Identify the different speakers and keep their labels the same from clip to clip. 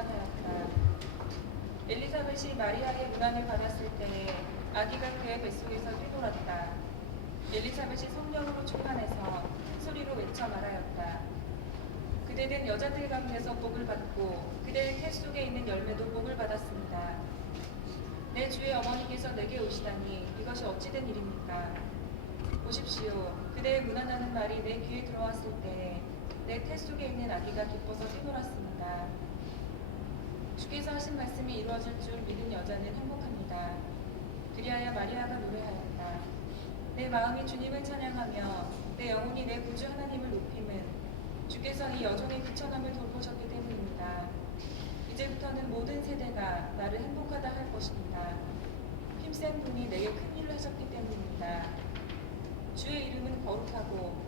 Speaker 1: 문안하였다. 엘리사벳이 마리아의 문안을 받았을 때에 아기가 그의 뱃속에서 뛰놀았다. 엘리사벳이 성령으로 충만해서 큰 소리로 외쳐 말하였다. 그대는 여자들 가운데서 복을 받고 그대의 태 속에 있는 열매도 복을 받았습니다. 내 주의 어머니께서 내게 오시다니 이것이 어찌된 일입니까? 보십시오. 그대의 무난하는 말이 내 귀에 들어왔을 때 내 태 속에 있는 아기가 기뻐서 뛰놀았습니다. 주께서 하신 말씀이 이루어질 줄 믿은 여자는 행복합니다. 그리하여 마리아가 노래하였다. 내 마음이 주님을 찬양하며 내 영혼이 내 구주 하나님을 높임은 주께서 이 여종의 비천함을 돌보셨기 때문입니다. 이제부터는 모든 세대가 나를 행복하다 할 것입니다. 힘센 분이 내게 큰 일을 하셨기 때문입니다. 주의 이름은 거룩하고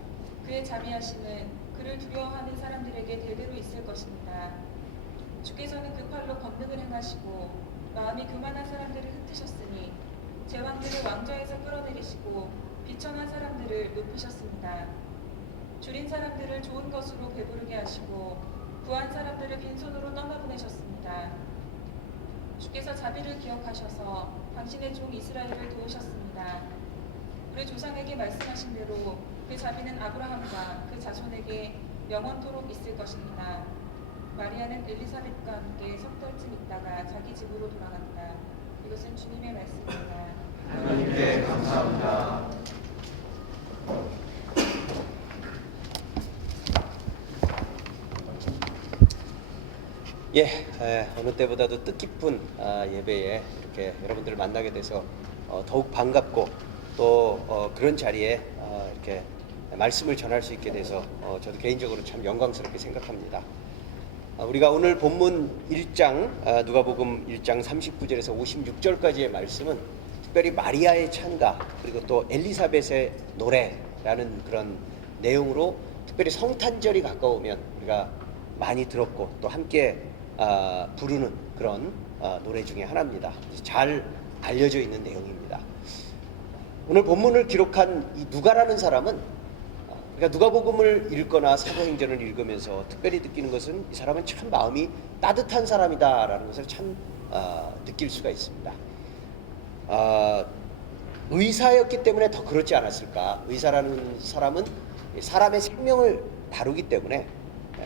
Speaker 1: 그의 자비하심은 그를 두려워하는 사람들에게 대대로 있을 것입니다. 주께서는 그 팔로 권능을 행하시고 마음이 교만한 사람들을 흩으셨으니 제왕들을 왕좌에서 끌어내리시고 비천한 사람들을 높이셨습니다. 줄인 사람들을 좋은 것으로 배부르게 하시고 구한 사람들을 빈손으로 떠나보내셨습니다. 주께서 자비를 기억하셔서 당신의 종 이스라엘을 도우셨습니다. 우리 조상에게 말씀하신 대로 그 자비는 아브라함과 그 자손에게 영원토록 있을 것입니다. 마리아는 엘리사벳과 함께 석 달쯤 있다가 자기 집으로 돌아간다. 이것은 주님의 말씀입니다.
Speaker 2: 하나님께 감사합니다.
Speaker 3: 예, 에, 어느 때보다도 뜻깊은 아, 예배에 이렇게 여러분들을 만나게 돼서 어, 더욱 반갑고 또 어, 그런 자리에 어, 이렇게 말씀을 전할 수 있게 돼서 어, 저도 개인적으로 참 영광스럽게 생각합니다. 아, 우리가 오늘 본문 1장 아, 누가복음 1장 39절에서 56절까지의 말씀은 특별히 마리아의 찬가 그리고 또 엘리사벳의 노래라는 그런 내용으로 특별히 성탄절이 가까우면 우리가 많이 들었고 또 함께 아, 부르는 그런 아, 노래 중에 하나입니다. 잘 알려져 있는 내용입니다. 오늘 본문을 기록한 이 누가라는 사람은 아, 우리가 누가복음을 읽거나 사도행전을 읽으면서 특별히 느끼는 것은 이 사람은 참 마음이 따뜻한 사람이다라는 것을 참 아, 느낄 수가 있습니다. 아, 의사였기 때문에 더 그렇지 않았을까? 의사라는 사람은 사람의 생명을 다루기 때문에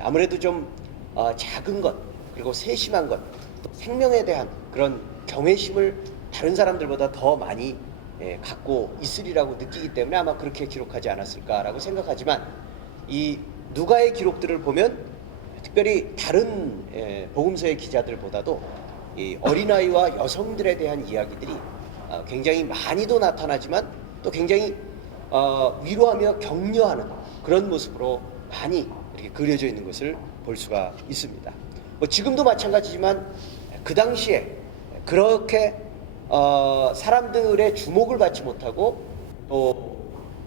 Speaker 3: 아무래도 좀 어, 작은 것 그리고 세심한 것, 또 생명에 대한 그런 경외심을 다른 사람들보다 더 많이 예, 갖고 있으리라고 느끼기 때문에 아마 그렇게 기록하지 않았을까라고 생각하지만 이 누가의 기록들을 보면 특별히 다른 예, 복음서의 기자들보다도 이 어린아이와 여성들에 대한 이야기들이 어, 굉장히 많이도 나타나지만 또 굉장히 어, 위로하며 격려하는 그런 모습으로 많이 이렇게 그려져 있는 것을 볼 수가 있습니다. 뭐 지금도 마찬가지지만 그 당시에 그렇게 어, 사람들의 주목을 받지 못하고 또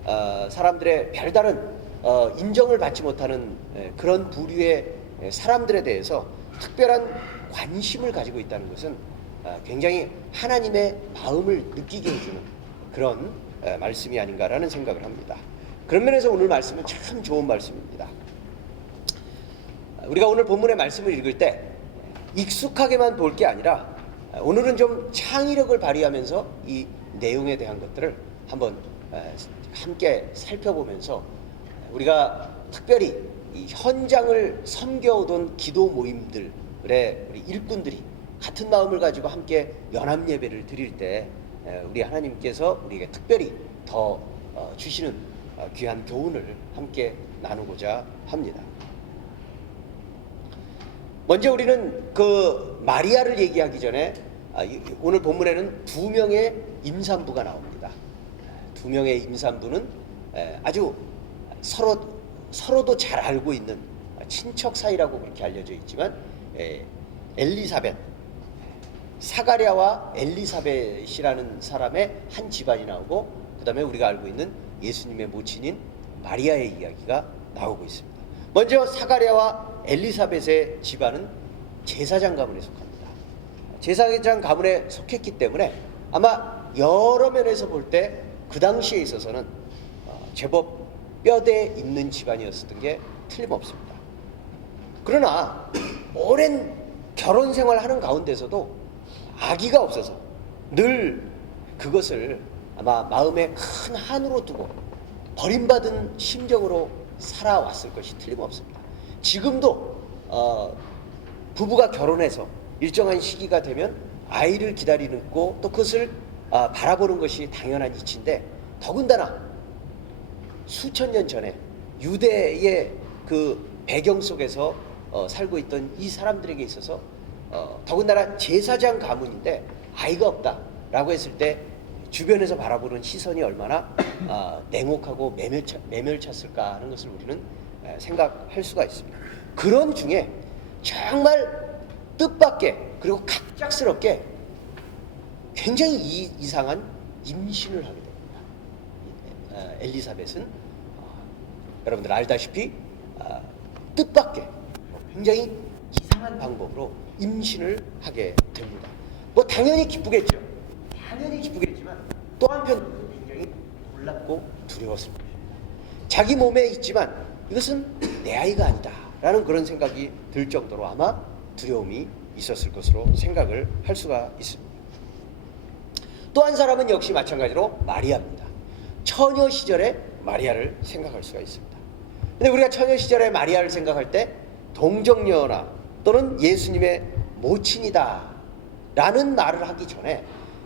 Speaker 3: 어, 사람들의 별다른 어, 인정을 받지 못하는 에, 그런 부류의 에, 사람들에 대해서 특별한 관심을 가지고 있다는 것은 아, 굉장히 하나님의 마음을 느끼게 해주는 그런 에, 말씀이 아닌가라는 생각을 합니다. 그런 면에서 오늘 말씀은 참 좋은 말씀입니다. 우리가 오늘 본문의 말씀을 읽을 때 익숙하게만 볼 게 아니라 오늘은 좀 창의력을 발휘하면서 이 내용에 대한 것들을 한번 에, 함께 살펴보면서 우리가 특별히 이 현장을 섬겨오던 기도 모임들의 우리 일꾼들이 같은 마음을 가지고 함께 연합 예배를 드릴 때 에, 우리 하나님께서 우리에게 특별히 더 어, 주시는 어, 귀한 교훈을 함께 나누고자 합니다. 먼저 우리는 그 마리아를 얘기하기 전에 아, 이- 오늘 본문에는 두 명의 임산부가 나옵니다. 두 명의 임산부는 에, 아주 서로 서로도 잘 알고 있는 친척 사이라고 그렇게 알려져 있지만 에, 엘리사벳 사가랴와 엘리사벳이라는 사람의 한 집안이 나오고 그다음에 우리가 알고 있는 예수님의 모친인 마리아의 이야기가 나오고 있습니다. 먼저 사가랴와 엘리사벳의 집안은 제사장 가문에 속합니다. 제사장 가문에 속했기 때문에 아마 여러 면에서 볼 때 그 당시에 있어서는 어, 제법 뼈대 있는 집안이었던 게 틀림없습니다. 그러나 오랜 결혼 생활하는 가운데서도 아기가 없어서 늘 그것을 아마 마음에 큰 한으로 두고 버림받은 심정으로 살아왔을 것이 틀림없습니다. 지금도 어, 부부가 결혼해서 일정한 시기가 되면 아이를 기다리는 거또 그것을 아, 바라보는 것이 당연한 이치인데 더군다나 수천 년 전에 유대의 그 배경 속에서 어, 살고 있던 이 사람들에게 있어서 어, 더군다나 제사장 가문인데 아이가 없다라고 했을 때 주변에서 바라보는 시선이 얼마나 아, 냉혹하고 매멸차, 매멸찼을까 하는 것을 우리는 에, 생각할 수가 있습니다. 그런 중에 정말 뜻밖의 그리고 갑작스럽게 굉장히 이, 이상한 임신을 하게 됩니다. 이, 에, 엘리사벳은 어, 여러분들 알다시피 아, 뜻밖의 굉장히 이상한 방법으로 임신을 하게 됩니다. 뭐 당연히 기쁘겠죠. 당연히 기쁘겠지만 또 한편 굉장히 놀랍고 두려웠습니다. 자기 몸에 있지만 이것은 내 아이가 아니다 라는 그런 생각이 들 정도로 아마 두려움이 있었을 것으로 생각을 할 수가 있습니다. 또 한 사람은 역시 마찬가지로 마리아입니다. 처녀 시절의 마리아를 생각할 수가 있습니다. 근데 우리가 처녀 시절의 마리아를 생각할 때 동정녀나 또는 예수님의 모친이다 라는 말을 하기 전에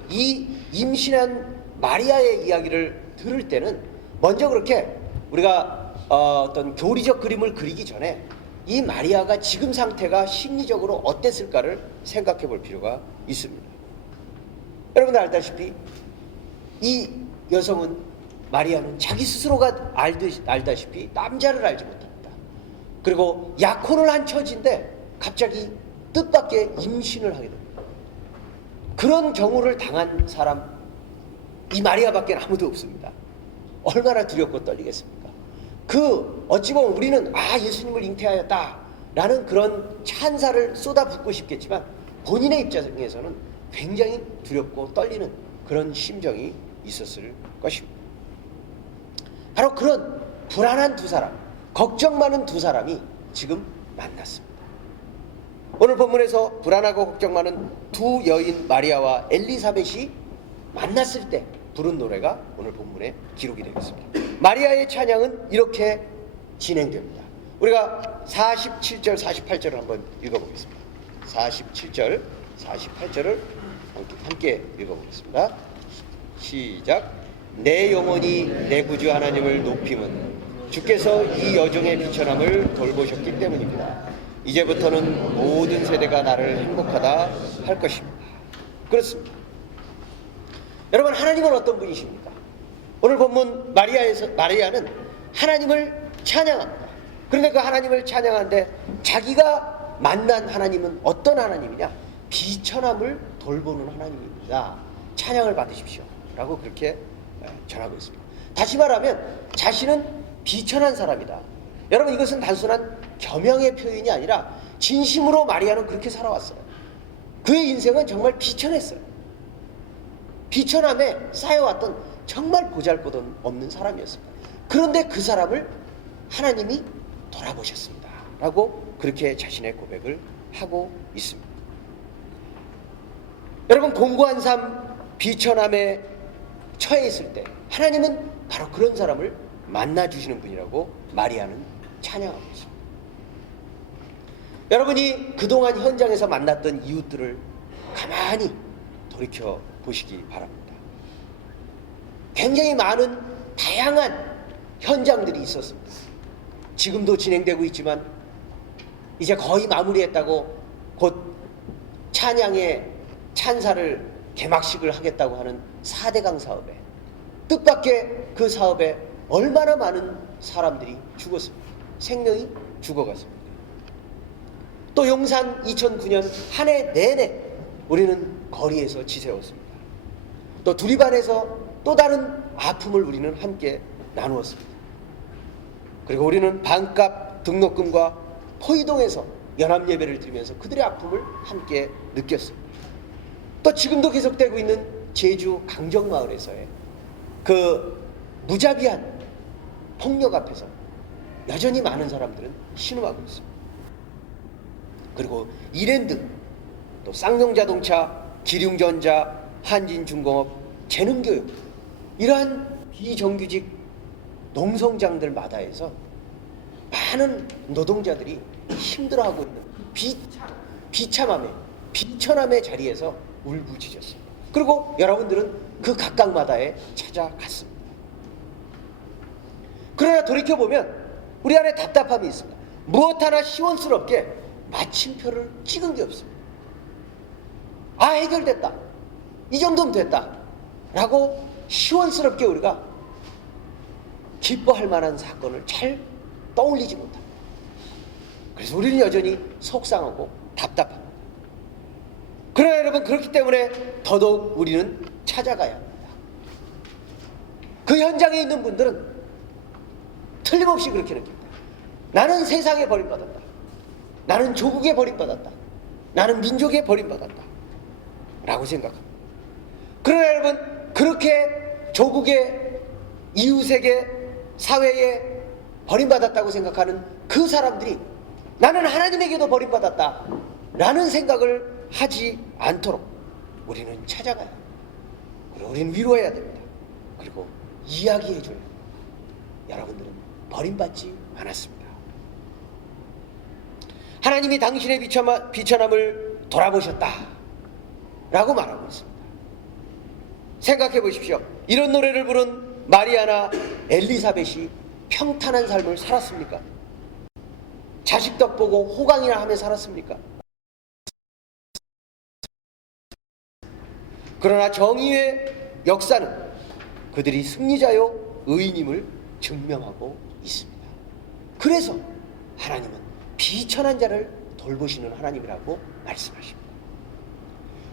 Speaker 3: 이 임신한 마리아의 이야기를 들을 때는 먼저 그렇게 우리가 어, 어떤 교리적 그림을 그리기 전에 이 마리아가 지금 상태가 심리적으로 어땠을까를 생각해 볼 필요가 있습니다. 여러분들 알다시피 이 여성은 마리아는 자기 스스로가 알듯, 알다시피 남자를 알지 못합니다. 그리고 약혼을 한 처지인데 갑자기 뜻밖의 임신을 하게 됩니다. 그런 경우를 당한 사람 이 마리아밖에 아무도 없습니다. 얼마나 두렵고 떨리겠습니까? 그 어찌 보면 우리는 아 예수님을 잉태하였다라는 그런 찬사를 쏟아붓고 싶겠지만 본인의 입장에서는 굉장히 두렵고 떨리는 그런 심정이 있었을 것입니다. 바로 그런 불안한 두 사람, 걱정 많은 두 사람이 지금 만났습니다. 오늘 본문에서 불안하고 걱정 많은 두 여인 마리아와 엘리사벳이 만났을 때 부른 노래가 오늘 본문에 기록이 되겠습니다. 마리아의 찬양은 이렇게 진행됩니다. 우리가 47절, 48절을 한번 읽어보겠습니다. 47절, 48절을 함께, 읽어보겠습니다. 시작. 내 영혼이 내 구주 하나님을 높임은 주께서 이 여종의 비천함을 돌보셨기 때문입니다. 이제부터는 모든 세대가 나를 행복하다 할 것입니다. 그렇습니다. 여러분 하나님은 어떤 분이십니까? 오늘 본문 마리아에서 마리아는 하나님을 찬양합니다. 그런데 그 하나님을 찬양하는데 자기가 만난 하나님은 어떤 하나님이냐? 비천함을 돌보는 하나님입니다. 찬양을 받으십시오. 라고 그렇게 예, 전하고 있습니다. 다시 말하면 자신은 비천한 사람이다. 여러분 이것은 단순한 겸양의 표현이 아니라 진심으로 마리아는 그렇게 살아왔어요. 그의 인생은 정말 비천했어요. 비천함에 쌓여왔던 정말 보잘것없는 사람이었습니다. 그런데 그 사람을 하나님이 돌아보셨습니다. 라고 그렇게 자신의 고백을 하고 있습니다. 여러분 공고한 삶 비천함에 처해 있을 때 하나님은 바로 그런 사람을 만나 주시는 분이라고 마리아는 찬양하고 있습니다. 여러분이 그동안 현장에서 만났던 이웃들을 가만히 돌이켜 보시기 바랍니다. 굉장히 많은 다양한 현장들이 있었습니다. 지금도 진행되고 있지만 이제 거의 마무리했다고 곧 찬양의 찬사를 개막식을 하겠다고 하는 4대강 사업에 뜻밖의 그 사업에 얼마나 많은 사람들이 죽었습니다. 생명이 죽어갔습니다. 또 용산 2009년 한 해 내내 우리는 거리에서 지새웠습니다. 또 두리반에서 또 다른 아픔을 우리는 함께 나누었습니다. 그리고 우리는 반값 등록금과 포이동에서 연합 예배를 드리면서 그들의 아픔을 함께 느꼈습니다. 또 지금도 계속되고 있는 제주 강정마을에서의 그 무자비한 폭력 앞에서 여전히 많은 사람들은 신음하고 있습니다. 그리고 이랜드 또 쌍용자동차, 기륭전자, 한진중공업, 재능교육 이러한 비정규직 농성장들마다 해서 많은 노동자들이 힘들어하고 있는 비참, 비참함의 비천함의 자리에서 울부짖었습니다. 그리고 여러분들은 그 각각마다에 찾아갔습니다. 그러나 돌이켜 보면 우리 안에 답답함이 있습니다. 무엇 하나 시원스럽게 마침표를 찍은 게 없습니다. 아 해결됐다. 이 정도면 됐다. 라고 시원스럽게 우리가 기뻐할 만한 사건을 잘 떠올리지 못합니다. 그래서 우리는 여전히 속상하고 답답합니다. 그러나 여러분 그렇기 때문에 더더욱 우리는 찾아가야 합니다. 그 현장에 있는 분들은 틀림없이 그렇게 느낍니다. 나는 세상에 버림받았다. 나는 조국에 버림받았다. 나는 민족에 버림받았다. 라고 생각합니다. 그러나 여러분 그렇게 조국의 이웃에게 사회에 버림받았다고 생각하는 그 사람들이 나는 하나님에게도 버림받았다 라는 생각을 하지 않도록 우리는 합니다. 그리고 우리는 위로해야 됩니다. 그리고 이야기해 줘야 합니다. 여러분들은 버림받지 않았습니다. 하나님이 당신의 비천함- 비천함을 돌아보셨다 라고 말하고 있습니다. 생각해 보십시오. 이런 노래를 부른 마리아나 엘리사벳이 평탄한 삶을 살았습니까? 자식 덕 보고 호강이나 하며 살았습니까? 그러나 정의의 역사는 그들이 승리자요 의인임을 증명하고 있습니다. 그래서 하나님은 비천한 자를 돌보시는 하나님이라고 말씀하십니다.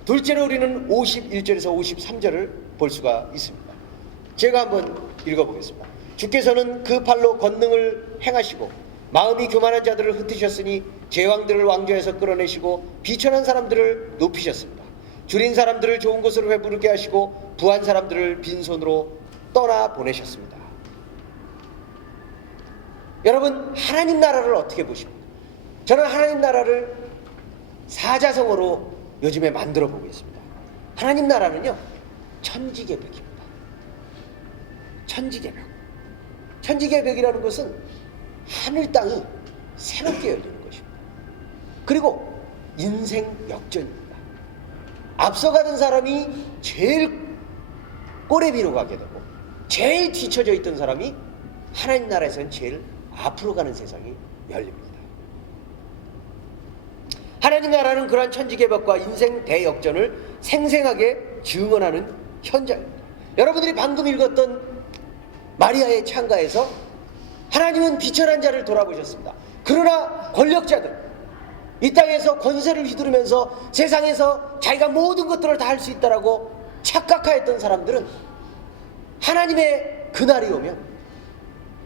Speaker 3: 둘째로 우리는 51절에서 53절을 볼 수가 있습니다. 제가 한번 읽어보겠습니다. 주께서는 그 팔로 권능을 행하시고 마음이 교만한 자들을 흩으셨으니 제왕들을 왕좌에서 끌어내시고 비천한 사람들을 높이셨습니다. 줄인 사람들을 좋은 곳으로 회부르게 하시고 부한 사람들을 빈손으로 떠나 보내셨습니다. 여러분 하나님 나라를 어떻게 보십니까? 저는 하나님 나라를 사자성어로 요즘에 만들어 보고 있습니다. 하나님 나라는요 천지개벽입니다. 천지개벽. 천지개벽이라는 것은 하늘 땅이 새롭게 열리는 것입니다. 그리고 인생 역전입니다. 앞서가던 사람이 제일 꼬레비로 가게 되고 제일 뒤처져 있던 사람이 하나님 나라에서는 제일 앞으로 가는 세상이 열립니다. 하나님 나라는 그러한 천지개벽과 인생 대역전을 생생하게 증언하는 현장입니다. 여러분들이 방금 읽었던 마리아의 창가에서 하나님은 비천한 자를 돌아보셨습니다. 그러나 권력자들, 이 땅에서 권세를 휘두르면서 세상에서 자기가 모든 것들을 다 할 수 있다라고 착각하였던 사람들은 하나님의 그날이 오면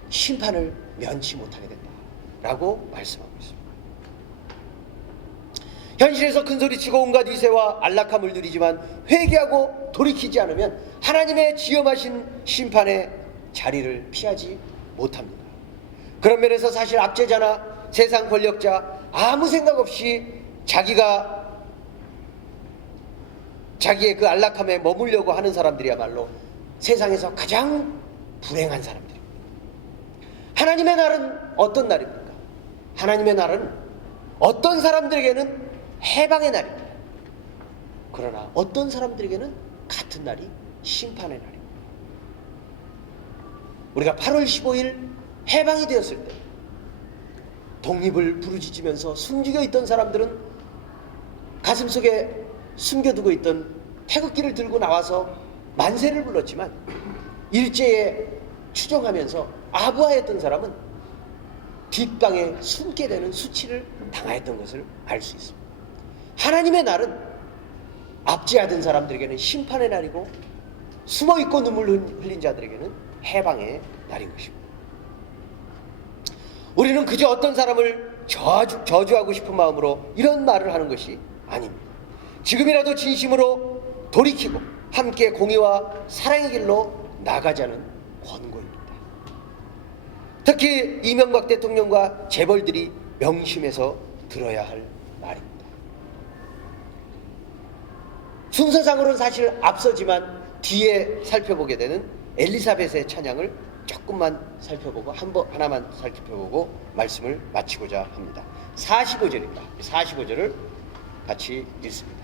Speaker 3: 심판을 면치 못하게 된다라고 말씀하고 있습니다. 현실에서 큰 소리치고 온갖 위세와 안락함을 누리지만 회개하고 돌이키지 않으면 하나님의 지엄하신 심판의 자리를 피하지 못합니다. 그런 면에서 사실 압제자나 세상 권력자 아무 생각 없이 자기가 자기의 그 안락함에 머물려고 하는 사람들이야말로 세상에서 가장 불행한 사람들입니다. 하나님의 날은 어떤 날입니까? 하나님의 날은 어떤 사람들에게는 해방의 날입니다. 그러나 어떤 사람들에게는 같은 날이 심판의 날입니다. 우리가 8월 15일 해방이 되었을 때 독립을 부르짖으면서 숨죽여 있던 사람들은 가슴속에 숨겨두고 있던 태극기를 들고 나와서 만세를 불렀지만 일제에 추종하면서 아부하였던 사람은 뒷방에 숨게 되는 수치를 당하였던 것을 알 수 있습니다. 하나님의 날은 압제하던 사람들에게는 심판의 날이고 숨어 있고 눈물 흘린 자들에게는 해방의 날인 것입니다. 우리는 그저 어떤 사람을 저주, 저주하고 싶은 마음으로 이런 말을 하는 것이 아닙니다. 지금이라도 진심으로 돌이키고 함께 공의와 사랑의 길로 나가자는 권고입니다. 특히 이명박 대통령과 재벌들이 명심해서 들어야 할 말입니다. 순서상으로는 사실 앞서지만 뒤에 살펴보게 되는 엘리사벳의 찬양을 조금만 살펴보고 한 번 하나만 살펴보고 말씀을 마치고자 합니다. 45절입니다. 45절을 같이 읽습니다.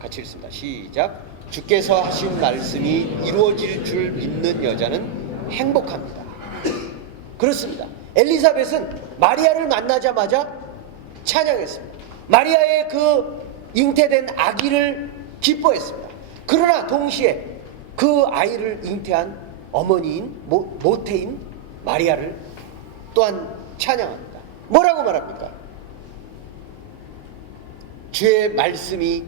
Speaker 3: 같이 읽습니다. 시작. 주께서 하신 말씀이 이루어질 줄 믿는 여자는 행복합니다. 그렇습니다. 엘리사벳은 마리아를 만나자마자 찬양했습니다. 마리아의 그 잉태된 아기를 기뻐했습니다. 그러나 동시에 그 아이를 잉태한 어머니인 모, 모태인 마리아를 또한 찬양합니다. 뭐라고 말합니까? 주의 말씀이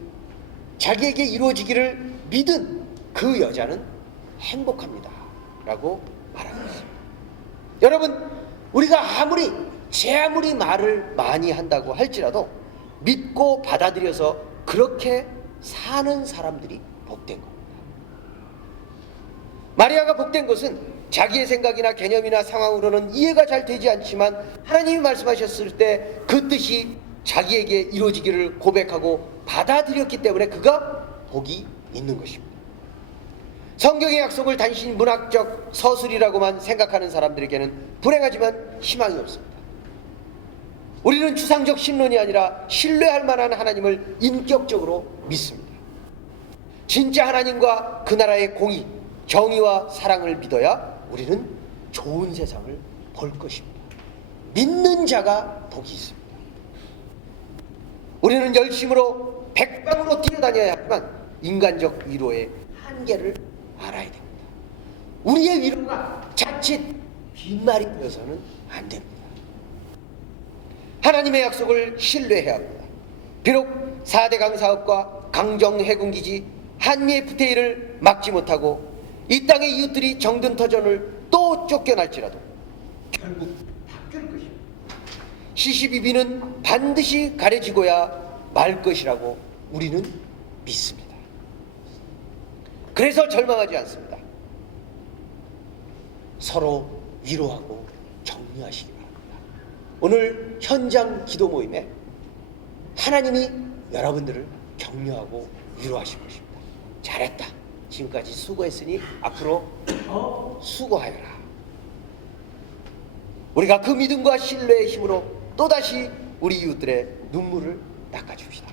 Speaker 3: 자기에게 이루어지기를 믿은 그 여자는 행복합니다. 라고 말하고 있습니다. 여러분, 우리가 아무리 제 아무리 말을 많이 한다고 할지라도 믿고 받아들여서 그렇게 사는 사람들이 복된 겁니다. 마리아가 복된 것은 자기의 생각이나 개념이나 상황으로는 이해가 잘 되지 않지만 하나님이 말씀하셨을 때 그 뜻이 자기에게 이루어지기를 고백하고 받아들였기 때문에 그가 복이 있는 것입니다. 성경의 약속을 단순히 문학적 서술이라고만 생각하는 사람들에게는 불행하지만 희망이 없습니다. 우리는 추상적 신론이 아니라 신뢰할 만한 하나님을 인격적으로 믿습니다. 진짜 하나님과 그 나라의 공의, 정의와 사랑을 믿어야 우리는 좋은 세상을 볼 것입니다. 믿는 자가 복이 있습니다. 우리는 열심으로 백방으로 뛰어다녀야 하지만 인간적 위로의 한계를 알아야 됩니다. 우리의 위로가 자칫 빈말이 되어서는 안 됩니다. 하나님의 약속을 신뢰해야 합니다. 비록 4대 강 사업과 강정 해군기지 FTA를 막지 못하고 이 땅의 이웃들이 정든 터전을 또 쫓겨날지라도 결국 바뀔 것입니다. 시시비비는 반드시 가려지고야 말 것이라고 우리는 믿습니다. 그래서 절망하지 않습니다. 서로 위로하고 격려하시기 바랍니다. 오늘 현장 기도 모임에 하나님이 여러분들을 격려하고 위로하실 것입니다. 잘했다. 지금까지 수고했으니 앞으로 더 수고하여라. 우리가 그 믿음과 신뢰의 힘으로 또다시 우리 이웃들의 눈물을 닦아줍시다.